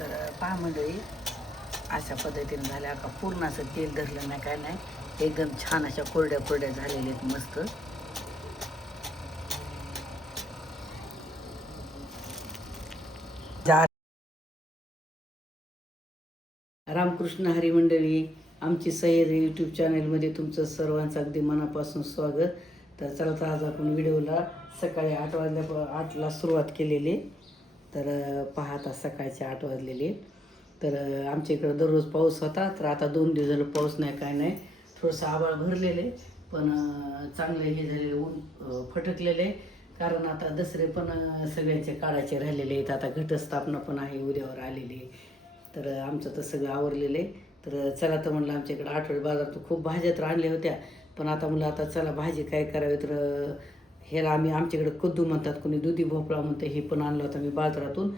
तर पहा मंडळी अशा पद्धतीने झाल्या का? पूर्ण असं तेल धरलं नाही काय नाही. एकदम छान अशा कोरड्या कोरड्या झालेल्या आहेत मस्त. रामकृष्ण हरी मंडळी आमची सह्याद यूट्यूब चॅनलमध्ये तुमचं सर्वांचं अगदी मनापासून स्वागत. तर चला तर आज आपण व्हिडिओला सकाळी आठ वाजल्या आठला सुरुवात केलेली. तर अं, पहा आता सकाळचे आठ वाजलेले. तर आमच्या इकडं दररोज पाऊस होता. तर आता दोन दिवस झालं पाऊस नाही काय नाही. थोडंसं आभाळ भरलेले. पण चांगले हे झालेले ऊन फटकलेले. कारण आता दसरे पण सगळ्यांचे काढायचे राहिलेले आहेत. आता घटस्थापना पण आहे उद्यावर आलेली. तर आमचं तर सगळं आवरलेलं. आहे तर चला तर म्हणलं आमच्या इकडं आठवडे तर खूप भाज्या तर आणल्या होत्या. पण आता म्हणलं आता चला भाजी काय करावी? तर ह्याला आम्ही आमच्याकडे कद्दू म्हणतात कोणी दुधी भोपळा म्हणतं हे पण आणलं होतं मी बाजारातून.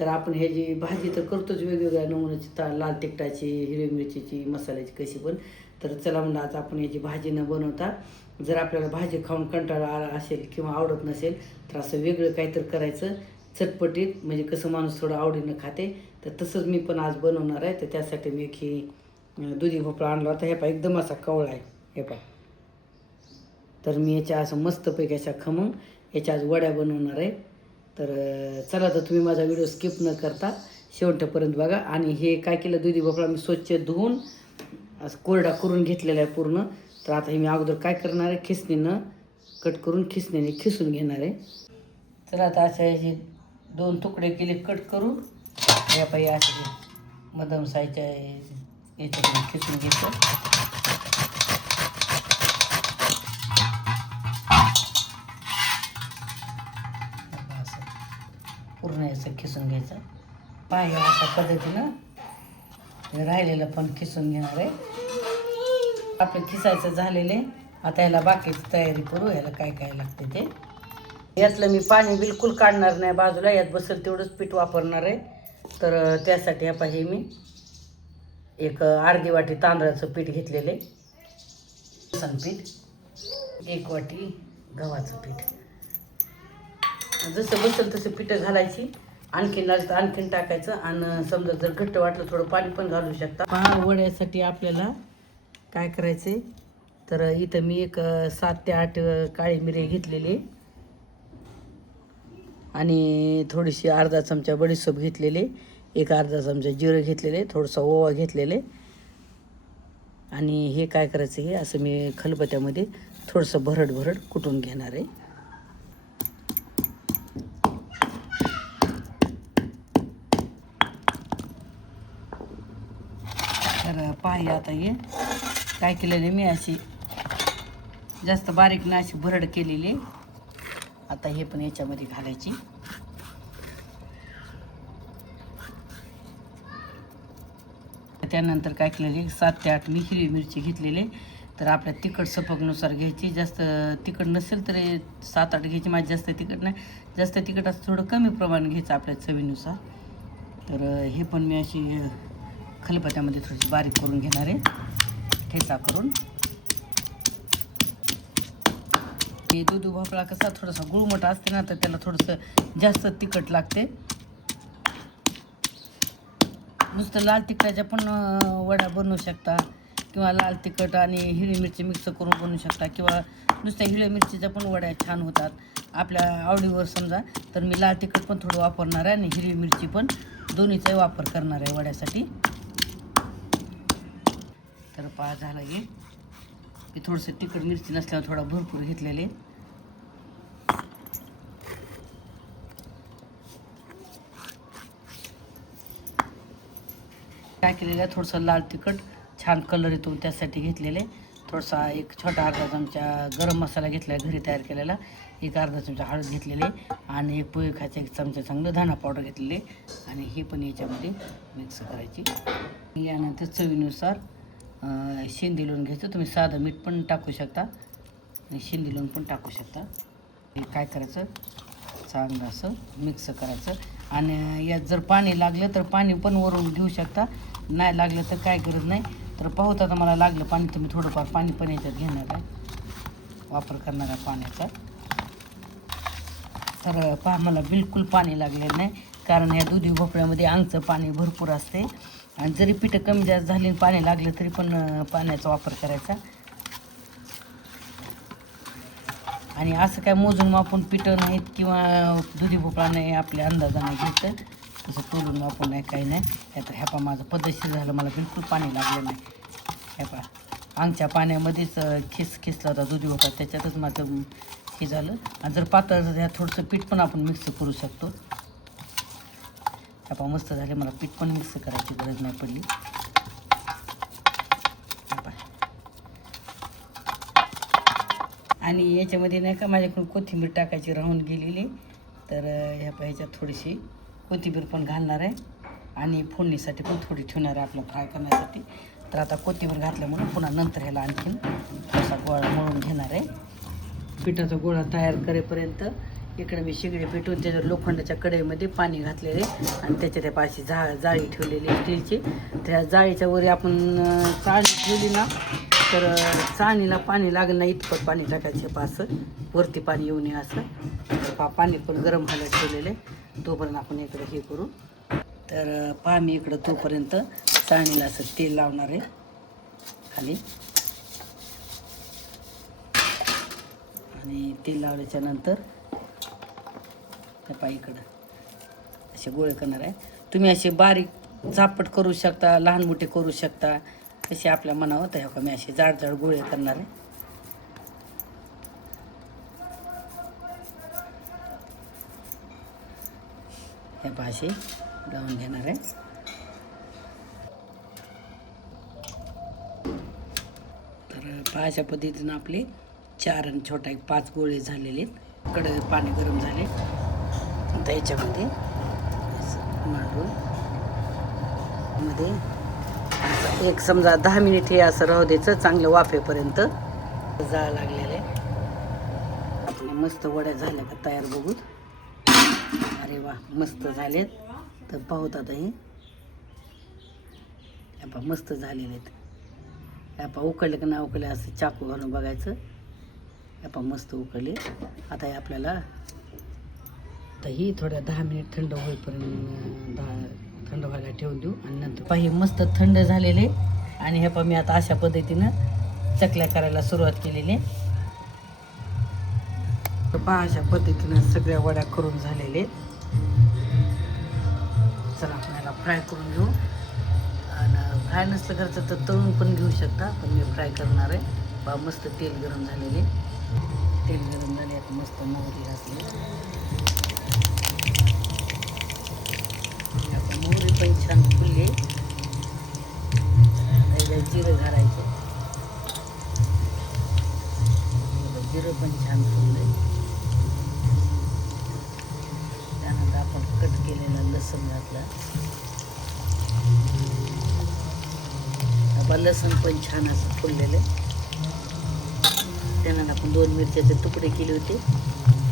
तर आपण ह्याची भाजी तर करतोच वेगवेगळ्या नमुन्याची ता लाल तिखटाची हिरवी मिरचीची मसाल्याची कशी पण. तर चला म्हणलं आज आपण याची भाजी न बनवता जर आपल्याला भाजी खाऊन कंटाळा आला असेल किंवा आवडत नसेल तर असं वेगळं काहीतरी करायचं. चटपटीत म्हणजे कसं माणूस थोडं आवडीनं खाते. तर तसंच मी पण आज बनवणार आहे. तर त्यासाठी मी एक ही दुधी भोपळा आणला होता. हे पा एकदम असा कवळा आहे. हे पा तर मी याच्या असं मस्तपैकी अशा खमंग याच्या आज वड्या बनवणार आहे. तर चला तर तुम्ही माझा व्हिडिओ स्किप न करता शेवटपर्यंत बघा. आणि हे काय केलं दुधी भोपळा मी स्वच्छ धुवून असं कोरडा करून घेतलेला आहे पूर्ण. तर आता हे मी अगोदर काय करणार आहे खिसणीनं कट करून खिसणीने खिसून घेणार आहे. चला आता अशा याचे दोन तुकडे केले कट करून या पाहिजे असे मध्यम साईजच्या याच्याकडे खिसून घेतो. पूर्ण याचं खिसून घ्यायचं. पाय अशा पद्धतीनं राहिलेलं पण खिसून घेणार आहे. आपलं खिसायचं झालेले आता याला बाकीची तयारी करू ह्याला काय काय लागते ते. यातलं मी पाणी बिलकुल काढणार नाही. बाजूला यात बसेल तेवढंच पीठ वापरणार आहे. तर त्यासाठी या पाहिजे मी एक अर्धी वाटी तांदळाचं पीठ घेतलेले बेसन पीठ एक वाटी गव्हाचं पीठ. जसं बसेल तसं पिठं घालायची. आणखीन लागलं आणखीन टाकायचं आणि समजा जर घट्ट वाटलं थोडं पाणी पण घालू शकता. पहा वड्यासाठी आपल्याला काय करायचे तर इथं मी एक सात ते आठ काळी मिरे घेतलेली. आणि थोडीशी अर्धा चमचा बडीसोप घेतलेले. एक अर्धा चमचा जिरं घेतलेले. थोडंसं ओवा घेतलेले. आणि हे काय करायचं हे असं मी खलबत्यामध्ये थोडंसं भरड भरड कुटून घेणार आहे. आहे आता हे. काय केलेले मी अशी जास्त बारीक ना अशी भरड केलेली. आता हे पण याच्यामध्ये घालायची. त्यानंतर काय केलेले सात ते आठ मी हिरवी मिरची घेतलेले. तर आपल्या तिखट सपकनुसार घ्यायची. जास्त तिखट नसेल तर सात आठ घ्यायची. माझी जास्त तिखट नाही. जास्त तिखट असं थोडं कमी प्रमाण घ्यायचं आपल्या चवीनुसार. तर हे पण मी अशी खलबत्यामध्ये थोडीशी बारीक करून घेणार आहे. ठेचा करून. हे दूध भोपळा कसा थोडासा गुळमट असते ना तर त्याला थोडंसं जास्त तिखट लागते. नुसतं लाल तिखटाच्या पण वडा बनवू शकता किंवा लाल तिखट आणि हिरवी मिरची मिक्स करून बनवू शकता किंवा नुसत्या हिरव्या मिरचीच्या पण वड्या छान होतात. आपल्या आवडीवर समजा तर मी लाल तिखट पण थोडं वापरणार आहे आणि हिरवी मिरची पण दोन्हीचाही वापर करणार आहे वड्यासाठी. तर पहा झाला हे. मी थोडंसं तिखट मिरची नसल्यावर थोडा भरपूर घेतलेले. काय केलेलं आहे? थोडंसं लाल तिखट छान कलर येतो त्यासाठी घेतलेले. थोडासा एक छोटा अर्धा चमचा गरम मसाला घेतला आहे घरी तयार केलेला. एक अर्धा चमचा हळद घेतलेले आणि एक पोहे खायचा एक चमचा चांगलं धाणा पावडर घेतलेले. आणि हे पण याच्यामध्ये मिक्स करायची. यानंतर चवीनुसार शेंदी लोण घ्यायचं तुम्ही साधं मीठ पण टाकू शकता. आणि शेंदी लोण पण टाकू शकता. हे काय करायचं? चांगलं असं मिक्स करायचं. आणि यात जर पाणी लागलं तर पाणी पण वरून घेऊ शकता. नाही लागलं तर काय गरज नाही. तर पाहत आता मला लागलं पाणी तुम्ही थोडंफार पाणी पण याच्यात घेणार आहे. वापर करणार आहे पाण्याचा. तर पहा मला बिलकुल पाणी लागलेलं नाही. कारण या दुधी भोपळ्यामध्ये आंगचं पाणी भरपूर असते. आणि जरी पिठं कमी जास्त झाली आणि पाणी लागलं तरी पण पाण्याचा वापर करायचा. आणि असं काय मोजून मापून पिठं नाहीत किंवा दुधी भोपळा नाही आपल्या अंदाजाने घेतं तसं तोलून मापून नाही काही नाही. ह्यात ह्या पा माझं पद्धतशीर झालं मला बिलकुल पाणी लागलं नाही. ह्यापा आमच्या पाण्यामध्येच खिस खिसला होता दुधी भोपळा त्याच्यातच माझं हे झालं. आणि जर पातळ ह्या थोडंसं पीठ पण आपण मिक्स करू शकतो. आता मस्त झाले मला पीठ पण मिक्स करायची गरज नाही पडली. आणि याच्यामध्ये नाही का माझ्याकडून कोथिंबीर टाकायची राहून गेलेली. तर ह्या ह्याच्यात थोडीशी कोथिंबीर पण घालणार आहे. आणि फोडणीसाठी पण थोडी ठेवणार आहे आपलं फ्राय करण्यासाठी. तर आता कोथिंबीर घातल्यामुळे पुन्हा नंतर ह्याला आणखीन थोडासा गोळा मळून घेणार आहे. पिठाचा गोळा तयार करेपर्यंत इकडे मी शेगडी पेटून त्याच्यावर लोखंडाच्या कढईमध्ये पाणी घातलेले आणि त्याच्या त्या पाशी जा जाळी ठेवलेली स्टीलची. त्या जाळीच्या वर आपण चाळणी ठेवली ना तर चाळणीला पाणी लागलं नाही इतपत पाणी टाकायचं पा असं वरती पाणी येऊ नये असं. तर पा पाणी पण गरम व्हायला ठेवलेलं आहे. तोपर्यंत आपण इकडे हे करू. तर पहा मी इकडं तोपर्यंत चाळणीला असं तेल लावणार आहे. खाली. आणि तेल लावल्याच्या नंतर त्या इकडं असे गोळे करणार आहे. तुम्ही असे बारीक झापट करू शकता लहान मोठे करू शकता. तसे आपल्या मनावर तर ह्या हो का? मी असे जाड जाड गोळे करणार आहे. हे पहा असे लावून घेणार आहे. तर पहा अशा पद्धतीनं आपले चार आणि छोटा एक पाच गोळे झालेले आहेत. कडे पाणी गरम झाले. आता याच्यामध्ये मांडून मध्ये असं एक समजा दहा मिनिट हे असं राहू द्यायचं चांगलं वाफेपर्यंत. जाळ लागलेलं आहे. आपल्या मस्त वड्या झाल्या का तयार बघू अरे वा मस्त झालेत. तर पाहूत आता हे. हे मस्त झालेले आहेत. हे उकळले का नाही उकळले असं चाकू घालून बघायचं. हे मस्त उकळले आता हे आपल्याला तर ही थोड्या दहा मिनिट थंड होईपर्यंत दहा थंड व्हायला ठेवून देऊ आणि नंतर पाहि मस्त थंड झालेले आणि हे पहा मी आता अशा पद्धतीनं चकल्या करायला सुरुवात केलेली तर पहा अशा पद्धतीनं सगळ्या वड्या करून झालेले चला आपण याला फ्राय करून घेऊ. आणि फ्राय नसलं करायचं तर तळून पण घेऊ शकता पण मी फ्राय करणार आहे. बा मस्त तेल गरम झालेले. तेल गरम झाले आता मस्त मोहरी घातली. पण छान फुलले जिरं घालायचं. जिरं पण छान फुललंय त्यानंतर आपण कट केलेला लसूण घातला. आपण लसूण पण छान असं फुललेलं त्यानंतर आपण दोन मिरच्याचे तुकडे केले होते.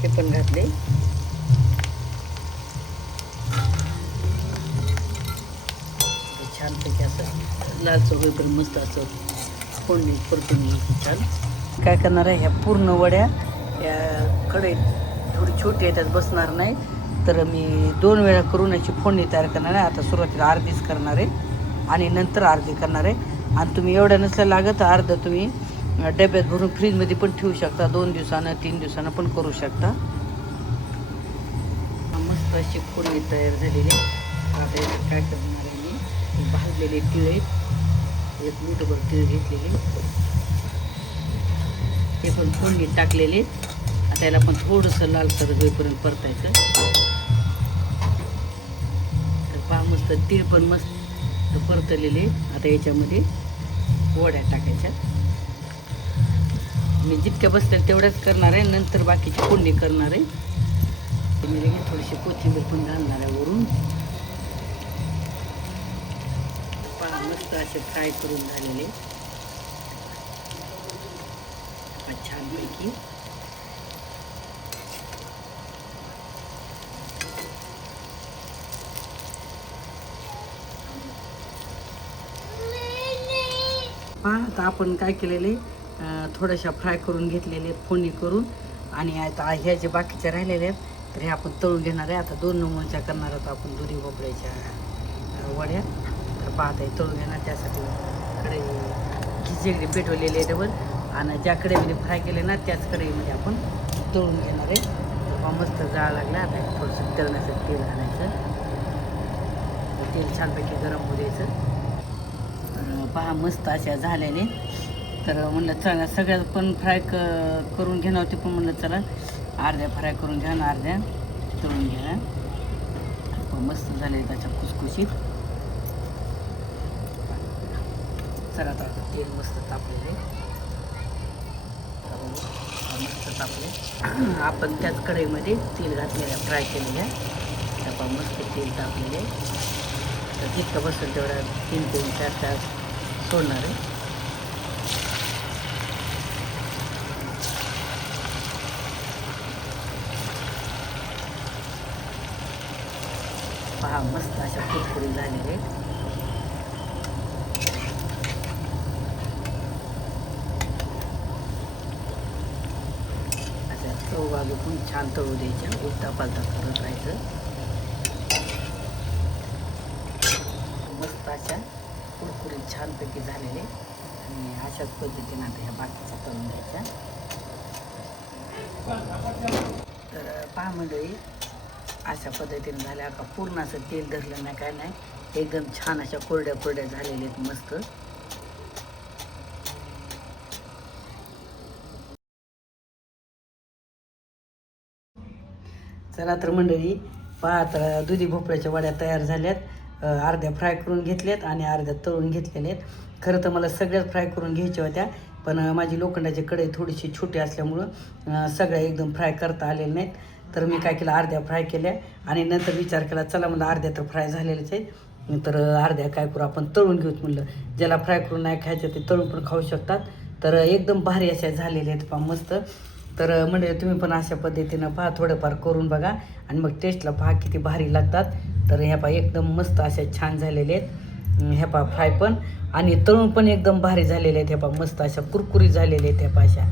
ते पण घातले. छानपैकी असं लाल मस्त असं फोडणी परतून छान. काय करणार आहे ह्या पूर्ण वड्या या कडे थोडी छोटी आहे त्यात बसणार नाही. तर मी दोन वेळा करून याची फोडणी तयार करणार आहे. आता सुरुवातीला अर्धीच करणार आहे आणि नंतर अर्धी करणार आहे. आणि तुम्ही एवढ्या नसल्या लागत अर्ध तुम्ही डब्यात भरून फ्रीजमध्ये पण ठेवू शकता. दोन दिवसानं तीन दिवसानं पण करू शकता. मस्त अशी फोडणी तयार झालेली आहे. आता काय करणार? भाजलेले तिळे एक मुठभर तिळ घेतलेले. ते पण फोडणी टाकलेले. आता याला पण थोडंसं लालसर होईपर्यंत परतायचं. तर पहा मस्त तीळ पण मस्त परतलेले. आता याच्यामध्ये वड्या टाकायच्या. मी जितक्या बसतील तेवढ्याच करणार आहे. नंतर बाकीची फोडणी करणार आहे. मी लगेच थोडीशी कोथिंबीर पण घालणार आहे वरून पहा मस्त असे फ्राय करून झालेले. छानपैकी. पहा आता आपण काय केलेले? थोड्याशा फ्राय करून घेतलेले फोणी करून. आणि आता ह्या जे बाकीच्या राहिलेल्या आहेत तर हे आपण तळून घेणार आहे. आता दोन नंबरच्या करणार आहोत आपण दुधी भोपळ्याच्या वड्या. तर आहे तळून घेणार त्यासाठी कडे खिचडी पेटवलेली आहे डबल आणि ज्या कढईमध्ये म्हणजे फ्राय केले ना त्याच कढईमध्ये आपण तळून घेणार आहे. तर मस्त जाळ लागला. आता थोडंसं तळण्याचं तेल घालायचं तेल छानपैकी गरम होऊ द्यायचं. तर पहा मस्त अशा झाल्याने. तर म्हणलं चला सगळ्यात पण फ्राय क करून घेणार होते पण म्हणलं चला अर्ध्या फ्राय करून घ्या ना अर्ध्या तळून घ्या. मस्त झाले त्याच्या खुसखुशीत. चला आता तेल मस्त तापलेले. मस्त तापले. आपण त्याच कढईमध्ये तेल घातलेल्या फ्राय केलेल्या. त्या मस्त तेल तापलेले. तर जितकं बसेल तेवढा तीन तीन चार तास सोडणार आहे. पहा मस्त अशा कुरकुरी झालेले. आहेत. अशा टाकून छान तळू द्यायच्या उलटा पालटा करत राहायचं. मस्त अशा कुरकुरीत छानपैकी झालेले. आणि अशाच पद्धतीने आता ह्या बाकीच्या तळून द्यायच्या. तर पहा मंडळी अशा पद्धतीने झाल्या का पूर्ण असं तेल धरलं नाही काय नाही. एकदम छान अशा कोरड्या कोरड्या झालेल्या आहेत मस्त. चला तर मंडळी पात्र तर दुधी भोपळ्याच्या वड्या तयार झाल्यात. अर्ध्या फ्राय करून घेतल्यात आणि अर्ध्या तळून घेतलेल्या आहेत. खरं तर मला सगळ्याच फ्राय करून घ्यायच्या होत्या पण माझी लोखंडाची कढई थोडीशी छोटी असल्यामुळं सगळ्या एकदम फ्राय करता आलेल्या नाहीत. तर मी काय केलं अर्ध्या फ्राय केल्या आणि नंतर विचार केला चला मला अर्ध्या तर फ्राय झालेल्याच आहेत. तर अर्ध्या काय करू आपण तळून घेऊत म्हणलं. ज्याला फ्राय करून नाही खायचं ते तळून पण खाऊ शकतात. तर एकदम भारी अशा झालेल्या आहेत पहा मस्त. तर म्हणजे तुम्ही पण अशा पद्धतीनं पहा थोडंफार करून बघा. आणि मग टेस्टला पहा किती भारी लागतात. तर ह्या पहा एकदम मस्त अशा छान झालेले आहेत. ह्या पहा फ्राय पण. आणि तळून पण एकदम भारी झालेले आहेत ह्या पहा मस्त अशा कुरकुरी झालेले आहेत ह्या पहा अशा.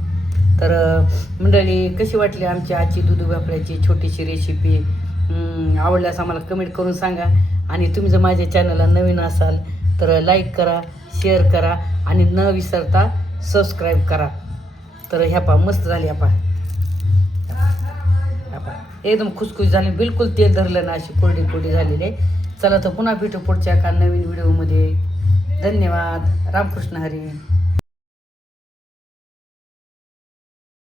तर मंडळी कशी वाटली आमची आजची दूध वापरायची छोटीशी रेसिपी आवडल्यास आम्हाला कमेंट करून सांगा. आणि तुम्ही जर माझ्या चॅनलला नवीन असाल तर लाईक करा शेअर करा. आणि न विसरता सबस्क्राईब करा. तर ह्या पा मस्त झाली ह्या पा ह्या पहा. एकदम खुसखुस झाली बिलकुल तेल धरलं ना अशी कोरडी कोरडी झालेली आहे. चला तर पुन्हा भेटू पुढच्या एका नवीन व्हिडिओमध्ये. धन्यवाद. रामकृष्ण हरी.